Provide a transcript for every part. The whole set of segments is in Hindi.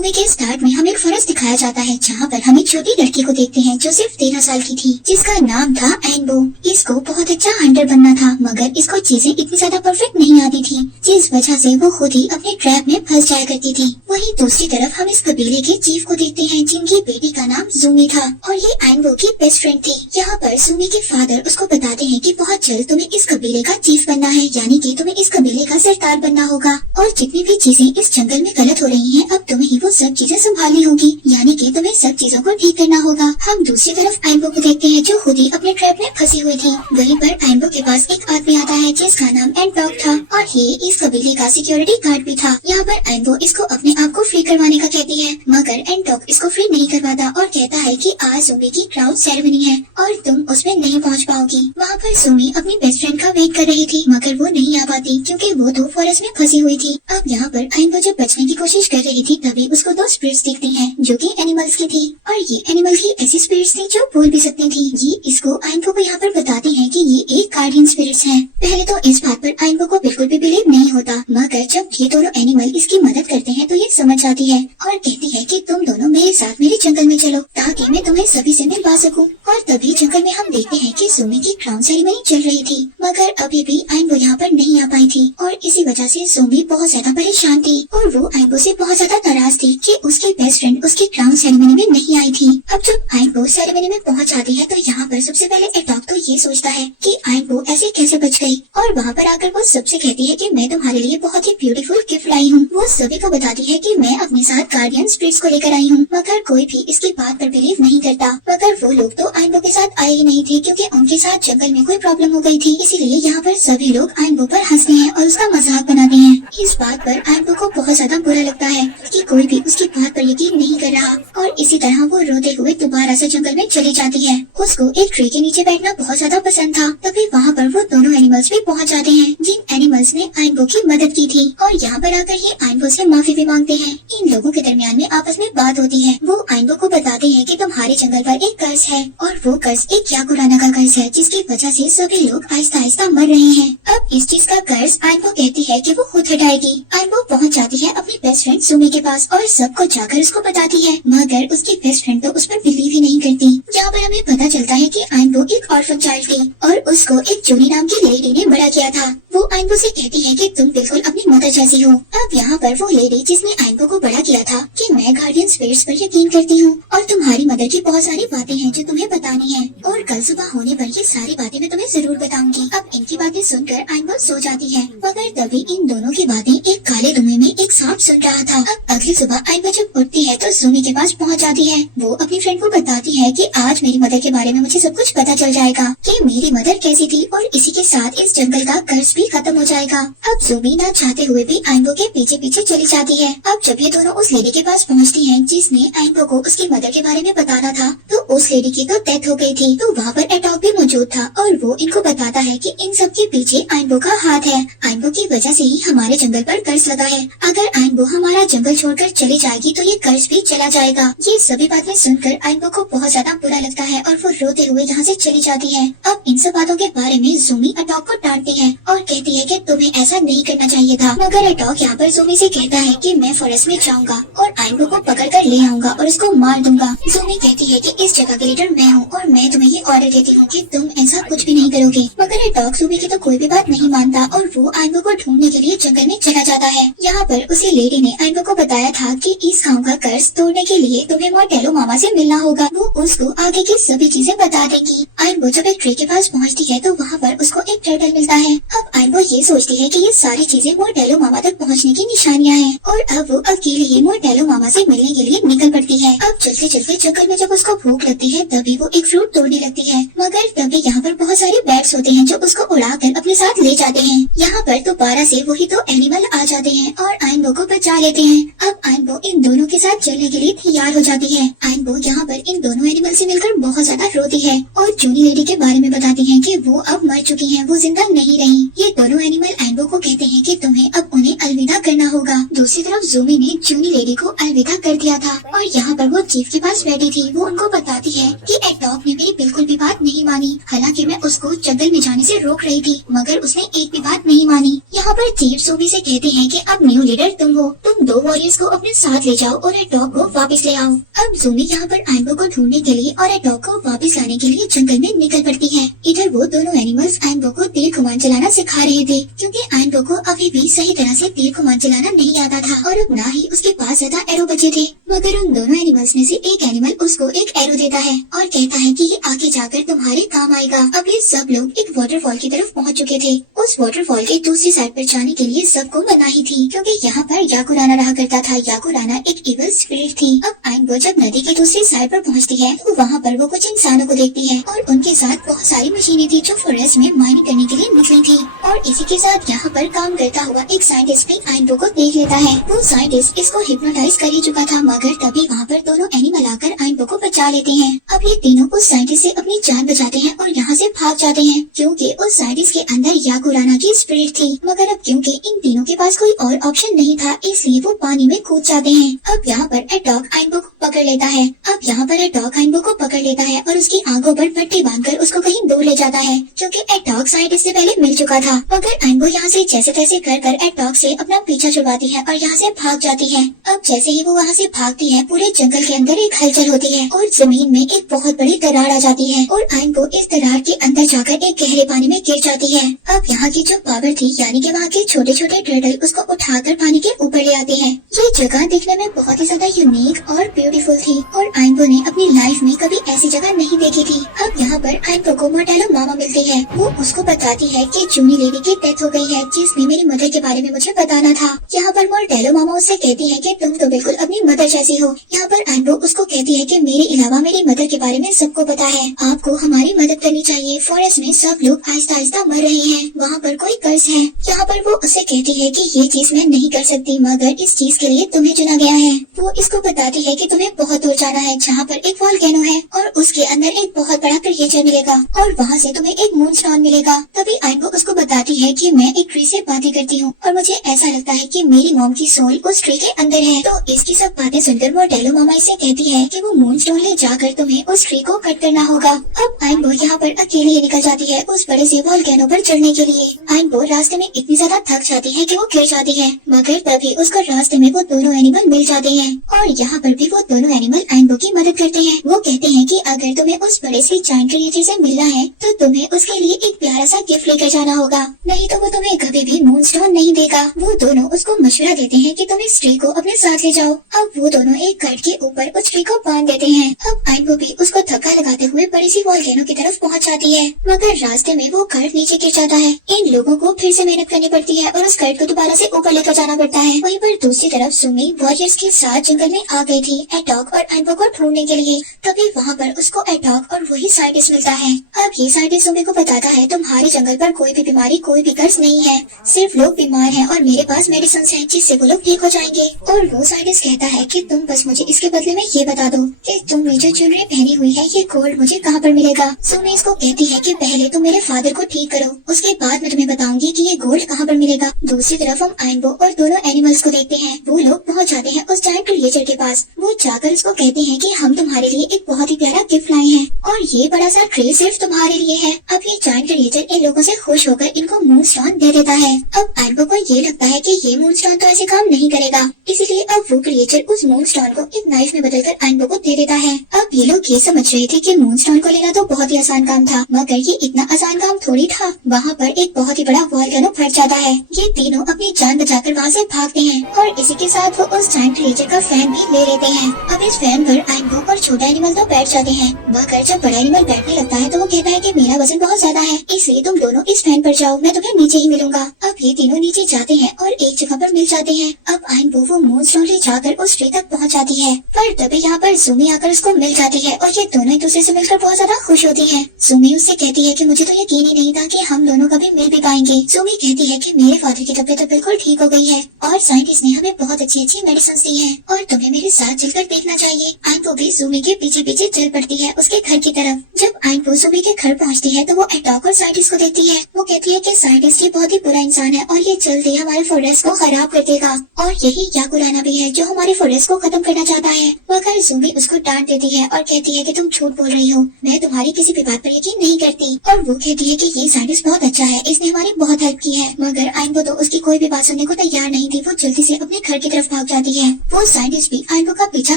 मूवी के स्टार्ट में हमें एक फॉरेस्ट दिखाया जाता है जहाँ पर हम एक छोटी लड़की को देखते हैं जो सिर्फ 13 साल की थी, जिसका नाम था एनबो। इसको बहुत अच्छा हंटर बनना था, मगर इसको चीजें इतनी ज्यादा परफेक्ट नहीं आती थी, जिस वजह से वो खुद ही अपने ट्रैप में फंस जाया करती थी। वहीं दूसरी तरफ हम इस कबीले के चीफ को देखते हैं जिनकी बेटी का नाम जूमी था और ये एनबो की बेस्ट फ्रेंड थी। यहाँ पर जूमी के फादर उसको बताते हैं कि बहुत जल्द तुम्हें इस कबीले का चीफ बनना है, यानी कि तुम्हें इस कबीले का सरदार बनना होगा और जितनी भी चीजें इस जंगल में गलत हो रही हैं, अब तुम्हें ही वो सब चीजें संभालनी होगी, यानी कि तुम्हें सब चीजों को ठीक करना होगा। हम दूसरी तरफ एम्बो को देखते हैं जो खुद ही अपने ट्रैप में फंसी हुई थी। वहीं पर एम्बो के पास एक आदमी आता है जिसका नाम एंटॉक था और ये इस कबीले का सिक्योरिटी गार्ड भी था। यहाँ पर एम्बो इसको अपने आप को फ्री करवाने का कहती है, मगर एंटॉक इसको फ्री नहीं करवाता और कहता है कि आज सुमी की क्राउन सेरेमनी है और तुम उसमें नहीं पहुँच पाओगी। वहाँ पर सुमी अपनी बेस्ट फ्रेंड का वेट कर रही थी, मगर वो नहीं आ पाती क्योंकि वो तो फॉरेस्ट में फंसी हुई थी। अब यहाँ पर एम्बो जब बचने की कोशिश कर रही थी तभी उसको दो स्पिरिट्स दिखती हैं जो कि एनिमल्स की थी और ये एनिमल की ऐसी स्पिरिट्स थी जो बोल भी सकती थी। ये इसको एम्बो को यहाँ पर बताती हैं कि ये एक गार्डियन स्पिरिट्स हैं। पहले तो इस बात पर एम्बो को बिल्कुल भी बिलीव नहीं होता, मगर जब ये दोनों एनिमल इसकी मदद करते हैं तो ये समझ जाती है और कहती है कि तुम दोनों मेरे साथ मेरे जंगल में चलो ताकि मैं तुम्हें सभी से मिलवा सकूं। और तभी जंगल में हम देखते हैं कि सुमी की क्राउन सेरेमनी चल रही थी, मगर अभी भी एम्बो यहाँ पर नहीं आ पाई थी और इसी वजह से सुमी बहुत ज्यादा परेशान थी और वो एम्बो से बहुत ज्यादा नाराज थी कि उसकी बेस्ट फ्रेंड उसकी क्राउन सेरेमनी में नहीं आई थी। अब जब एम्बो सेरेमनी में पहुंच जाती है तो यहाँ पर सबसे पहले एटॉक तो ये सोचता है कि एम्बो ऐसे कैसे बच गई और वहाँ पर आकर वो सबसे कहती है कि मैं तुम्हारे लिए बहुत ही ब्यूटीफुल गिफ्ट लाई हूँ। वो सभी को बताती है कि मैं अपने साथ गार्डियन स्पिरिट्स को लेकर आई हूँ, मगर कोई भी इसकी बात पर बिलीव नहीं करता। मगर वो लोग तो एम्बो के साथ आए ही नहीं थे क्योंकि उनके साथ जंगल में कोई प्रॉब्लम हो गई थी, इसीलिए यहाँ पर सभी लोग एम्बो पर हंसते हैं और उसका मजाक बनाते हैं। इस बात पर एम्बो को बहुत ज्यादा बुरा लगता है कि कोई भी उसकी बात पर यकीन नहीं कर रहा और इसी तरह वो रोते हुए दोबारा से जंगल में चली जाती है। उसको एक ट्री के नीचे बैठना बहुत ज्यादा पसंद था। तभी वहाँ पर वो दोनों एनिमल्स भी पहुँच जाते हैं जिन एनिमल्स ने एम्बो की मदद की थी और यहाँ पर आकर ये एम्बो से माफी भी मांगते हैं। इन लोगों के दरमियान में आपस में बात होती है। वो एम्बो को बताते हैं कि तुम्हारे जंगल पर एक कर्ज है और वो कर्ज एक याकुराना का कर्ज है जिसकी वजह से सभी लोग आहिस्ता आहिस्ता मर रहे हैं। अब इस चीज का कर्ज एम्बो कहती है कि वो खुद हटाएगी। एम्बो पहुंच जाती है अपनी बेस्ट फ्रेंड सुमी के पास और सबको जाकर उसको बताती है, मगर उसकी बेस्ट फ्रेंड तो उस पर बिलीव ही नहीं करती। यहाँ पर हमें पता चलता है कि एम्बो एक ऑर्फन चाइल्ड थी और उसको एक जूनी नाम की लेडी ने बड़ा किया था। वो एम्बो से कहती है कि तुम बिल्कुल अपनी मदर जैसी हो। अब यहाँ पर वो लेडी जिसने एम्बो को बड़ा किया था कि मैं गार्डियन स्पिरिट्स पर यकीन करती हूँ और तुम्हारी मदर की बहुत सारी बातें हैं जो तुम्हें बतानी है और कल सुबह होने पर ये सारी बातें मैं तुम्हें जरूर बताऊंगी। अब इनकी बातें सुनकर एम्बो सो जाती है, मगर तभी इन दोनों की बातें एक काले धुएं में एक सांप सुन रहा था। अब अगली सुबह एम्बो जब उठती है तो सुमी के पास पहुँच जाती है। वो अपनी फ्रेंड को बताती है कि आज मेरी मदर के बारे में मुझे सब कुछ पता चल जाएगा कि मेरी मदर कैसी थी और इसी के साथ इस जंगल का कर्ज भी खत्म हो जाएगा। अब सुमी ना चाहते हुए भी एम्बो के पीछे पीछे चली जाती है। अब जब ये दोनों उस लेडी के पास पहुँचती हैं जिसने एम्बो को उसकी मदर के बारे में बताना था, तो उस लेडी की तो डेथ हो गई थी। तो वहाँ पर एटॉक भी मौजूद था और वो इनको बताता है कि इन सब के पीछे एम्बो का हाथ है। एम्बो की वजह से ही हमारे जंगल पर कर्ज लगा है। अगर एम्बो हमारा जंगल छोड़कर चली जाएगी तो ये कर्ज भी चला जाएगा। ये सभी बातें सुनकर एम्बो को बहुत ज्यादा बुरा लगता है और वो रोते हुए यहाँ से चली जाती है। अब इन सब बातों के बारे में सुमी एटॉक को डांटती है और कहती है कि तुम्हें ऐसा नहीं करना चाहिए था, मगर एटॉक यहाँ पर सुमी से कहता है कि मैं फॉरेस्ट में जाऊंगा और एम्बो को पकड़ कर ले आऊंगा और उसको मार दूंगा। सुमी कहती है कि इस जगह के लीडर मैं हूँ और मैं तुम्हें ये ऑर्डर देती हूँ कि तुम ऐसा कुछ भी नहीं करोगे, मगर एटॉक सुमी की तो कोई भी बात नहीं मानता और वो एम्बो को ढूंढने के लिए जंगल में चला जाता है। यहाँ पर उसी लेडी ने एम्बो को बताया था कि इस गाँव का कर्ज तोड़ने के लिए तुम्हें मोटेलो मामा से मिलना होगा, वो उसको आगे की सभी चीजें बता देगी। एम्बो जब एक ट्री के पास पहुँचती है तो वहाँ पर उसको एक टर्टल मिलता है। अब एम्बो ये सोचती है कि ये सारी चीजें मोटेलो मामा तक पहुँचने की निशानियाँ हैं और अब वो अकेले ही मोटेलो मामा से मिलने के लिए निकल पड़ती है। अब चलते चलते जंगल में जब उसको भूख लगती है तभी वो एक फ्रूट तोड़ने लगती है, मगर तभी यहाँ पर बहुत सारे बैट्स होते हैं जो उसको उड़ाकर अपने साथ ले जाते हैं। यहाँ पर दोबारा से वही दो एनिमल आ जाते हैं और एम्बो को बचा लेते हैं। अब एम्बो इन दोनों के साथ चलने के लिए तैयार हो जाती है। एम्बो यहाँ पर इन दोनों एनिमल से मिलकर बहुत ज्यादा रोती है और जूनी लेडी के बारे में बताती है कि वो अब मर चुकी है, वो जिंदा नहीं रही। ये दोनों एनिमल एम्बो को कहते हैं कि तुम्हें अब उन्हें अलविदा करना होगा। दूसरी तरफ जूमी ने जूनी लेडी को अलविदा कर दिया था और यहाँ पर वो चीफ के पास बैठी थी। वो उनको बताती है कि एटॉक ने मेरी बिल्कुल भी बात नहीं मानी। हालांकि मैं उसको जंगल में जाने से रोक रही थी, मगर उसने एक भी बात नहीं मानी। यहाँ पर चीफ सूमी से कहते हैं कि अब न्यू लीडर तुम हो, तुम 2 वॉरियर्स को अपने साथ ले जाओ और रेड डॉग को वापस ले आओ। अब सूमी यहाँ पर आइनबो को ढूंढने के लिए और रेड डॉग को वापस लाने के लिए जंगल में निकल पड़ती है। इधर वो दोनों एनिमल्स आइनबो को तीर कमान चलाना सिखा रहे थे, क्योंकि आइनबो को अभी भी सही तरह से तीर कमान चलाना नहीं आता था और अब ना ही उसके पास ज्यादा एरो बचे थे। मगर उन दोनों एनिमल्स में से एक एनिमल उसको एक एरो देता है और कहता है कि ये आगे जाकर तुम्हारे काम आएगा। अब ये सब लोग एक वाटरफॉल की तरफ पहुंच चुके थे। उस वाटरफॉल के दूसरी साइड पर जाने के लिए सबको मनाही थी, क्योंकि यहाँ पर याकुराना रहा करता था। याकुराना एक इविल स्पिरिट थी। अब आइनबो जब नदी की दूसरी साइड पर पहुँचती है तो वहाँ पर वो कुछ इंसानों को देखती है और उनके साथ बहुत सारी मशीनें थी जो फॉरेस्ट में माइनिंग करने के लिए निकली थी। और इसी के साथ यहाँ पर काम करता हुआ एक साइंटिस्ट भी आइनबो को देख लेता है। वो साइंटिस्ट इसको हिप्नोटाइज कर ही चुका था, मगर तभी वहाँ पर दोनों एनिमल आकर आइनबो को बचा लेते हैं। अब ये तीनों उस साइंटिस्ट से अपनी जान बचाते हैं और यहाँ से भाग जाते हैं, क्योंकि उस साइंटिस्ट के अंदर याकुराना की स्पिरिट थी। मगर अब क्योंकि इन तीनों के पास कोई और ऑप्शन नहीं था, इसलिए वो पानी में कूद जाते हैं। अब यहाँ पर एडॉग आइनबो को पकड़ लेता है। अब यहाँ पर एडॉग आइनबो को पकड़ लेता है और उसकी आंखों पर पट्टी बांधकर उसको कहीं दूर ले जाता है, क्योंकि एडॉग साइंटिस्ट से पहले मिल चुका था। मगर आइनबो यहाँ से जैसे तैसे कर एडॉग से अपना पीछा छुड़वाती है और यहाँ से भाग जाती है। अब जैसे ही वो वहाँ से भागती है, पूरे जंगल के अंदर एक हलचल होती है और जमीन में एक बहुत बड़ी दरार आ जाती है और आइनबो इस दरार के अंदर जाकर एक गहरे पानी में गिर जाती है। अब यहाँ की जो पावर थी, यानी कि वहाँ के छोटे छोटे टर्टल उसको उठाकर पानी के ऊपर ले आते हैं। ये जगह दिखने में बहुत ही ज्यादा यूनिक और ब्यूटीफुल थी और आइनबो ने अपनी लाइफ में कभी ऐसी जगह नहीं देखी थी। अब यहाँ पर आइनबो को मोर्टेलो मामा मिलती है। वो उसको बताती है कि जूनी लेडी की डेथ हो गई है, जिसने मेरी मदर के बारे में मुझे बताना था। यहाँ पर मोर्टेलो मामा उससे कहती है कि तुम तो बिल्कुल अपनी मदर जैसी हो। यहाँ पर आइनबो उसको कहती है कि मेरे अलावा मेरी मदर के बारे में सबको पता है, आपको हमारी मदद करनी चाहिए। फॉरेस्ट में सब लोग आहिस्ता आहिस्ता मर रहे हैं, वहाँ पर कोई कर्ज है। यहाँ पर वो उससे कहती है कि ये चीज मैं नहीं कर सकती, मगर इस चीज के लिए तुम्हें चुना गया है। वो इसको बताती है कि तुम्हें बहुत दूर जाना है, जहाँ पर एक वोल्केनो है और उसके अंदर एक बहुत बड़ा क्रिएचर मिलेगा और वहाँ से तुम्हें एक मूनस्टोन मिलेगा। तभी आइनबो उसको बताती है कि मैं एक ट्री से बातें करती हूँ और मुझे ऐसा लगता है कि मेरी मॉम की सोल उस ट्री के अंदर है। तो इसकी सब बातें सुनकर मोर्टेलो मामा इसे कहती है कि वो मूनस्टोन ले जाकर तुम्हें उस ट्री को कट करना होगा। अब आइनबो यहाँ पर अकेले ही निकल जाती है उस बड़े से वोल्केनो पर चढ़ने के लिए। आइनबो रास्ते में इतनी ज्यादा थक जाती है कि वो गिर जाती है, मगर तभी उसको रास्ते में वो दोनों एनिमल मिल जाते हैं और यहाँ पर भी वो दोनों एनिमल आइनबो की मदद करते हैं। वो कहते हैं कि अगर तुम्हें उस बड़े से जायंट क्रिएचर से मिलना है तो तुम्हें उसके लिए एक प्यारा सा गिफ्ट लेकर जाना होगा, नहीं तो वो तुम्हें कभी भी मूनस्टोन नहीं देगा। वो दोनों उसको मशवरा देते हैं कि तुम इस ट्री को अपने साथ ले जाओ। अब वो दोनों एक कट के ऊपर उस ट्री को बांध देते हैं। अब आइनबो भी उसको धक्का लगाते हुए बड़ी सी वोल्केनो की तरफ पहुंच जाती है, मगर रास्ते में वो कर्ट नीचे गिर जाता है। इन लोगों को फिर से मेहनत करनी पड़ती है और उस कर्ट को दोबारा से ऊपर लेकर जाना पड़ता है। वहीं पर दूसरी तरफ सुमी वॉरियर्स के साथ जंगल में आ गई थी एडॉग और आइनबो को ढूंढने के लिए। तभी वहाँ पर उसको एडॉग और वही साइंटिस्ट मिलता है। अब ये साइंटिस्ट सुमी को बताता है तुम्हारे जंगल पर कोई भी बीमारी कोई भी कर्ज नहीं है, सिर्फ लोग बीमार हैं और मेरे पास मेडिसिन है जिससे वो लोग ठीक हो जाएंगे। और वो साइंटिस्ट कहता है कि तुम बस मुझे इसके बदले में ये बता दो कि तुमने जो ज्वेलरी पहनी हुई है ये गोल्ड मुझे कहाँ पर मिलेगा। सुमी इसको कहती है कि पहले तुम मेरे फादर को ठीक करो, उसके बाद मैं तुम्हें बताऊंगी कि ये गोल्ड कहाँ पर मिलेगा। दूसरी तरफ हम आइनबो और दोनों एनिमल्स को देखते हैं। वो लोग पहुँच जाते हैं उस जायंट क्रिएचर के पास। वो जाकर उसको कहते हैं कि हम तुम्हारे लिए एक बहुत ही प्यारा गिफ्ट लाए हैं और ये बड़ा सा ट्रे सिर्फ तुम्हारे लिए है। अब ये जायंट क्रिएचर इन लोगों से खुश होकर इनको मूनस्टोन दे देता है। अब आइनबो को ये लगता है कि ये मूनस्टोन तो ऐसे काम नहीं करेगा, इसीलिए अब वो क्रिएचर उस मूनस्टोन को एक नाइफ में बदलकर आइनबो को दे देता है। अब ये लोग ये समझ रहे थे कि मूनस्टोन को लेना तो बहुत ही आसान काम था, मगर ये इतना आसान काम थोड़ी था। वहाँ पर एक बहुत ही बड़ा वोल्केनो फट जाता है। ये तीनों अपनी जान बचाकर वहाँ से भागते हैं और इसी के साथ वो उस जायंट क्रिएचर का फैन भी ले लेते हैं। अब इस फैन पर आइनबो और छोटा एनिमल तो बैठ जाते हैं, मगर जब बड़ा एनिमल बैठने लगता है तो वो कहता है कि मेरा वजन बहुत ज्यादा है, इसलिए तुम दोनों इस फैन पर जाओ, मैं तुम्हें नीचे ही मिलूंगा। अब ये तीनों नीचे जाते हैं और एक जगह पर मिल जाते हैं। अब आइनबो वो मूनस्टोन ले जाकर उस ट्री तक पहुँच जाती है, पर तभी यहाँ पर सुमी आकर उसको मिल जाती है और ये दोनों एक दूसरे से मिलकर बहुत ज्यादा खुश होती है। सुमी उससे कहती है कि मुझे तो यकीन ही नहीं था कि हम दोनों कभी मिल भी पाएंगे। सुमी कहती है कि मेरे फादर की तबीयत बिल्कुल ठीक हो गई है और साइंटिस्ट ने हमें बहुत अच्छी अच्छी मेडिसिन दी है और तुम्हें मेरे साथ चलकर देखना चाहिए। आइनबो भी सुमी के पीछे पीछे चल पड़ती है उसके घर की तरफ। जब आइनबो सुमी के घर पहुंचती है तो वो एटॉक और साइंटिस्ट को देखती है। वो कहती है कि साइंटिस्ट ये बहुत ही बुरा इंसान है और ये जल्दी हमारे फॉरेस्ट को खराब कर देगा और यही याकुराना भी है जो हमारे फॉरेस्ट को खत्म करना चाहता है। मगर ज़ूमी उसको डांट देती है और कहती है कि तुम झूठ बोल रही हो, मैं तुम्हारी किसी भी बात पर यकीन नहीं करती। और वो कहती है कि ये साइंटिस्ट बहुत अच्छा है, इसने हमारी बहुत हेल्प की है। मगर आइनबो तो उसकी कोई भी बात सुनने को तैयार नहीं थी। वो जल्दी से अपने घर की तरफ भाग जाती है। वो साइंटिस्ट भी आइनबो का पीछा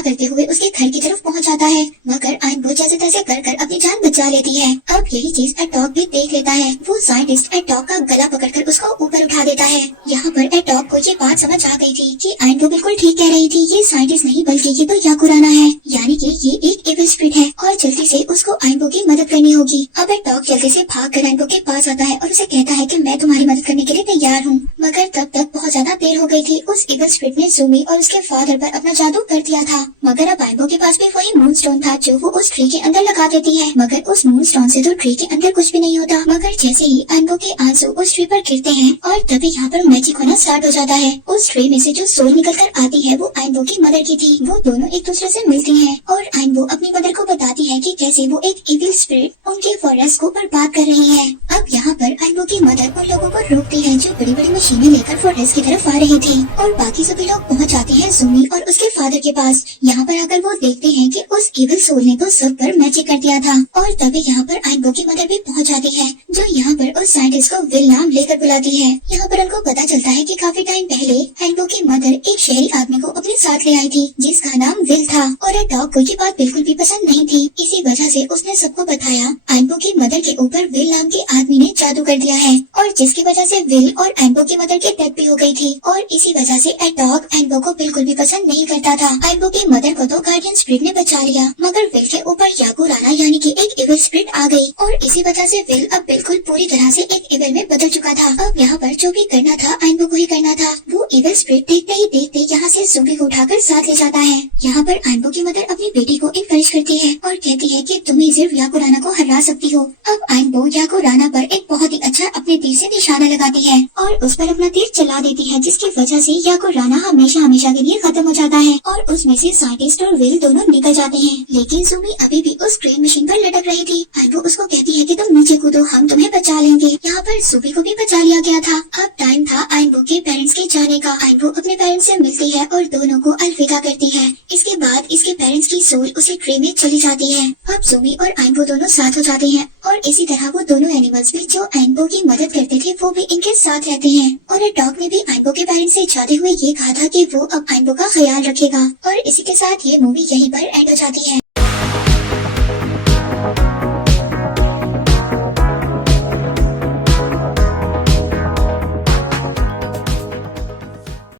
करते हुए उसके घर की तरफ पहुंच जाता है, मगर आइनबो जैसे तैसे कर अपनी जान बचा लेती है। अब यही चीज एटॉक भी देख लेता है। वो साइंटिस्ट एटॉक का गला पकड़कर उसको ऊपर उठा देता है। यहाँ पर एटॉक को ये बात समझ आ गई थी कि आइनबो बिल्कुल ठीक कह रही थी, ये साइंटिस्ट नहीं बल्कि ये तो याकुराना है, यानी कि ये एक इविल स्पिरिट है और जल्दी से उसको आइनबो की मदद करनी होगी। अब एटॉक जल्दी से भागकर आइनबो के पास आता है और उसे कहता है कि मैं तुम्हारी मदद करने के लिए तैयार हूँ। मगर तब तक बहुत ज्यादा देर हो गई थी। उस इविल स्पिरिट ने ज़ूमी और उसके फादर पर अपना जादू कर दिया था। मगर अब आइनबो के पास भी वही मून स्टोन था जो वो उस ट्री के अंदर लगा देती है। मगर उस मून स्टोन से तो ट्री के अंदर कुछ भी नहीं होता। मगर जैसे ही आइनबो के आंसू उस ट्री पर गिरते हैं और तभी यहाँ पर मैजिक होना स्टार्ट हो जाता है। उस ट्री में से जो सोल निकल कर आती है वो आइनबो की मदर की थी। वो दोनों एक दूसरे से मिलती हैं और आइनबो अपनी मदर को बताती है कि कैसे वो एक इविल स्पिरिट उनके फॉरेस्ट को बर्बाद कर रही है। अब यहाँ पर आइनबो की मदर उन लोगों को रोकती है जो बड़ी बड़ी मशीनें लेकर फॉरेस्ट की तरफ आ रही थी और बाकी सभी लोग पहुँच जाते हैं ज़ूमी और उसके फादर के पास। यहाँ पर आकर वो देखते हैं कि उस इविल सोल ने तो सब पर मैजिक कर दिया था। और तभी यहाँ पर आइनबो की मदर भी पहुँच जाती है जो यहाँ पर उस साइंटिस्ट को विल नाम लेकर बुलाती है। यहाँ पर उनको पता चलता है कि काफी टाइम पहले आइनबो की मदर एक शहरी आदमी को अपने साथ ले आई थी जिसका नाम विल था और एटॉक को ये बात बिल्कुल भी पसंद नहीं थी। इसी वजह से उसने सबको बताया आइनबो की मदर के ऊपर विल नाम के आदमी ने जादू कर दिया है और जिसकी वजह से विल और आइनबो की मदर की डेथ भी हो गई थी। और इसी वजह से एटॉक आइनबो को बिल्कुल भी पसंद नहीं करता था। आइनबो की मदर को तो गार्डियन स्पिरिट ने बचा लिया मगर विल के ऊपर याकुराना यानी कि एक इविल स्पिरिट आ गई और इसी वजह से विल अब बिल्कुल पूरी तरह से एक इविल में बदल चुका था। अब यहाँ पर जो भी करना था आइनबो को ही करना था। वो इविल स्पिरिट देखते ही देखते यहाँ से ज़ूमी को उठाकर साथ ले जाता है। यहाँ पर आइनबो की मदर अपनी बेटी को इनकरेज करती है और कहती है कि तुम ही सिर्फ याकुराना को हरा सकती हो। अब आइनबो याकुराना पर एक बहुत ही अच्छा अपने तीर से निशाना लगाती है और उस पर अपना तीर चला देती है जिसकी वजह से याकुराना हमेशा हमेशा के लिए खत्म हो जाता है और उसमें से साइंटिस्ट और विल दोनों निकल जाते हैं। लेकिन ज़ूमी अभी भी उस क्रेन मशीन पर लटक रही थी। आइनबो उसको कहती है कि तुम नीचे कूदो, हम तुम्हें बचा लेंगे। यहाँ पर ज़ूमी को भी बचा लिया गया था। अब टाइम था आइनबो के पेरेंट्स के जाने का। आइनबो अपने पेरेंट्स से मिलती है और दोनों को अलविदा करती है। इसके बाद इसके पेरेंट्स की सोल उसी ट्रे में चली जाती है। अब ज़ूमी और आइनबो दोनों साथ हो जाते हैं और इसी तरह वो दोनों एनिमल्स भी जो आइनबो की मदद करते थे वो भी इनके साथ रहते हैं। और एटॉक ने भी आइनबो के पेरेंट्स से जाते हुए ये कहा था कि वो अब आइनबो का ख्याल रखेगा। और इसी के साथ ये मूवी यहीं पर एंड हो जाती है।